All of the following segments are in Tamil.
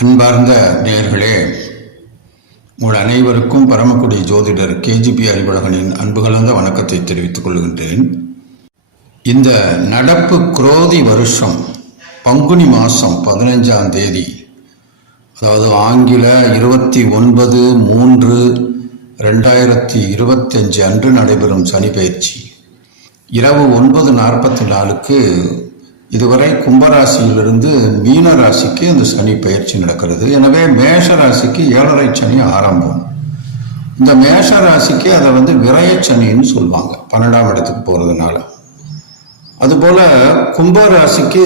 அன்பார்ந்த நேயர்களே உங்கள் அனைவருக்கும் பரமக்குடி ஜோதிடர் கேஜிபி அறிவழகனின் அன்பு கலந்த வணக்கத்தை தெரிவித்துக் கொள்கின்றேன். இந்த நடப்பு குரோதி வருஷம் பங்குனி மாதம் பதினஞ்சாம் தேதி அதாவது ஆங்கில இருபத்தி ஒன்பது மூன்று ரெண்டாயிரத்தி இருபத்தஞ்சு அன்று நடைபெறும் சனி பயிற்சி. இரவு ஒன்பது நாற்பத்தி நாலுக்கு இதுவரை கும்பராசியிலிருந்து மீன ராசிக்கு இந்த சனி பயிற்சி நடக்கிறது. எனவே மேஷ ராசிக்கு ஏழரை சனி ஆரம்பம். இந்த மேஷ ராசிக்கு அதை வந்து விரய சனின்னு சொல்லுவாங்க பன்னெண்டாம் இடத்துக்கு போகிறதுனால அதுபோல் கும்ப ராசிக்கு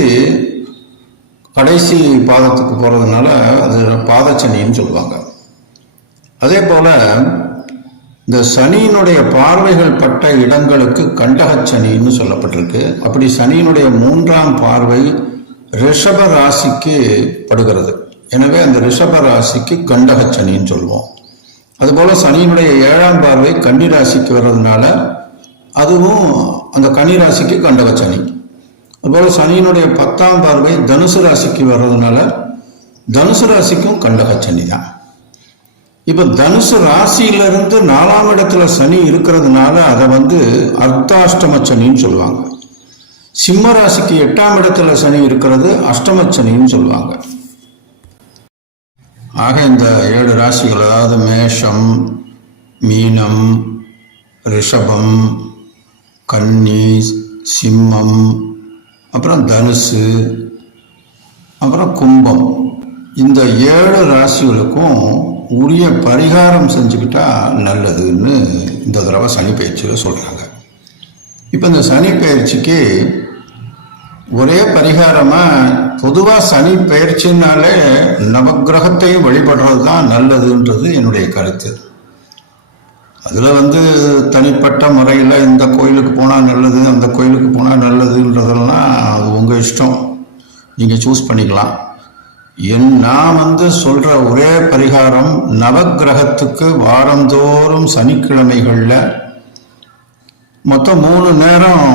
கடைசி பாதத்துக்கு போகிறதுனால அது பாதச்சனின்னு சொல்லுவாங்க அதே போல் இந்த சனியினுடைய பார்வைகள் பட்ட இடங்களுக்கு கண்டகச்சனின்னு சொல்லப்பட்டிருக்கு. அப்படி சனியினுடைய மூன்றாம் பார்வை ரிஷப ராசிக்கு படுகிறது. எனவே அந்த ரிஷப ராசிக்கு கண்டகச்சனின்னு சொல்லுவோம் அதுபோல் சனியினுடைய ஏழாம் பார்வை கன்னி ராசிக்கு வர்றதுனால அதுவும் அந்த கன்னி ராசிக்கு கண்டகச்சனி அதுபோல் சனியினுடைய பத்தாம் பார்வை தனுசு ராசிக்கு வர்றதுனால தனுசு ராசிக்கும் கண்டகச்சனி தான் இப்போ தனுசு ராசியிலிருந்து நாலாம் இடத்துல சனி இருக்கிறதுனால அதை வந்து அர்த்தாஷ்டம சனின்னு சொல்லுவாங்க. சிம்ம ராசிக்கு எட்டாம் இடத்துல சனி இருக்கிறது அஷ்டம சனின்னு சொல்லுவாங்க. ஆக இந்த ஏழு ராசிகள் அதாவது மேஷம் மீனம் ரிஷபம் கன்னி சிம்மம் அப்புறம் தனுசு அப்புறம் கும்பம். இந்த ஏழு ராசிகளுக்கும் உரிய பரிகாரம் செஞ்சுக்கிட்டா நல்லதுன்னு இந்த தடவை சனி பயிற்சியில் சொல்கிறாங்க இப்போ இந்த சனி பயிற்சிக்கு ஒரே பரிகாரமாக பொதுவாக சனி பயிற்சினாலே நவக்கிரகத்தையும் வழிபடுறது தான் நல்லதுன்றது என்னுடைய கருத்து. அதில் வந்து தனிப்பட்ட முறையில் இந்த கோயிலுக்கு போனால் நல்லது அந்த கோயிலுக்கு போனால் நல்லதுன்றதெல்லாம் அது உங்கள் இஷ்டம். நீங்கள் சூஸ் பண்ணிக்கலாம். என் நான் வந்து சொல்ற ஒரே பரிகாரம் நவக்கிரகத்துக்கு வாரந்தோறும் சனிக்கிழமைகளில் மொத்தம் மூணு நேரம்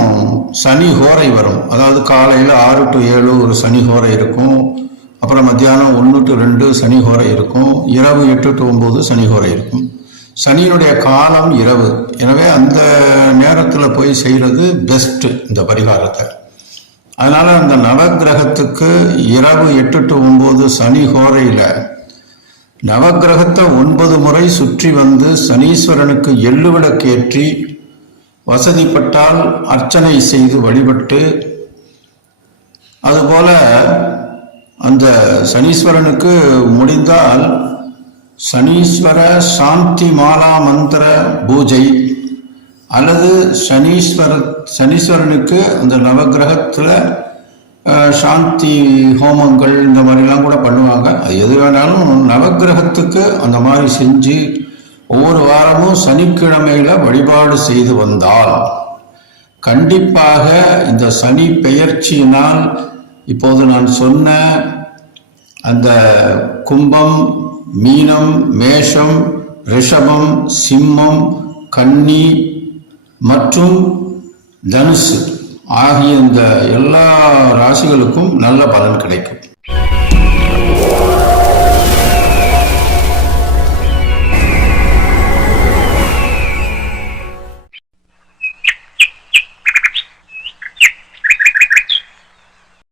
சனி ஹோரை வரும். அதாவது காலையில் ஆறு டு ஏழு ஒரு சனி ஹோரை இருக்கும். அப்புறம் மத்தியானம் ஒன்று டு ரெண்டு சனி ஹோரை இருக்கும். இரவு எட்டு டு ஒம்பது சனி ஹோரை இருக்கும். சனியினுடைய காலம் இரவு. எனவே அந்த நேரத்தில் போய் செய்கிறது பெஸ்ட்டு இந்த பரிகாரத்தை. அதனால் அந்த நவக்கிரகத்துக்கு இரவு எட்டு டு ஒம்பது சனி ஹோரையில் நவக்கிரகத்தை ஒன்பது முறை சுற்றி வந்து சனீஸ்வரனுக்கு எள்ளுவிளக்கேற்றி வசதிப்பட்டால் அர்ச்சனை செய்து வழிபட்டு அதுபோல அந்த சனீஸ்வரனுக்கு முடிந்தால் சனீஸ்வர சாந்தி மாலா மந்திர பூஜை அல்லது சனீஸ்வர சனீஸ்வரனுக்கு அந்த நவகிரகத்தில் சாந்தி ஹோமங்கள் இந்த மாதிரிலாம் கூட பண்ணுவாங்க. அது எது வேணாலும் நவகிரகத்துக்கு அந்த மாதிரி செஞ்சு ஒவ்வொரு வாரமும் சனிக்கிழமையில வழிபாடு செய்து வந்தால் கண்டிப்பாக இந்த சனி பெயர்ச்சியினால் இப்போது நான் சொன்ன அந்த கும்பம் மீனம் மேஷம் ரிஷபம் சிம்மம் கன்னி மற்றும் தனுசு ஆகிய இந்த எல்லா ராசிகளுக்கும் நல்ல பலன் கிடைக்கும்.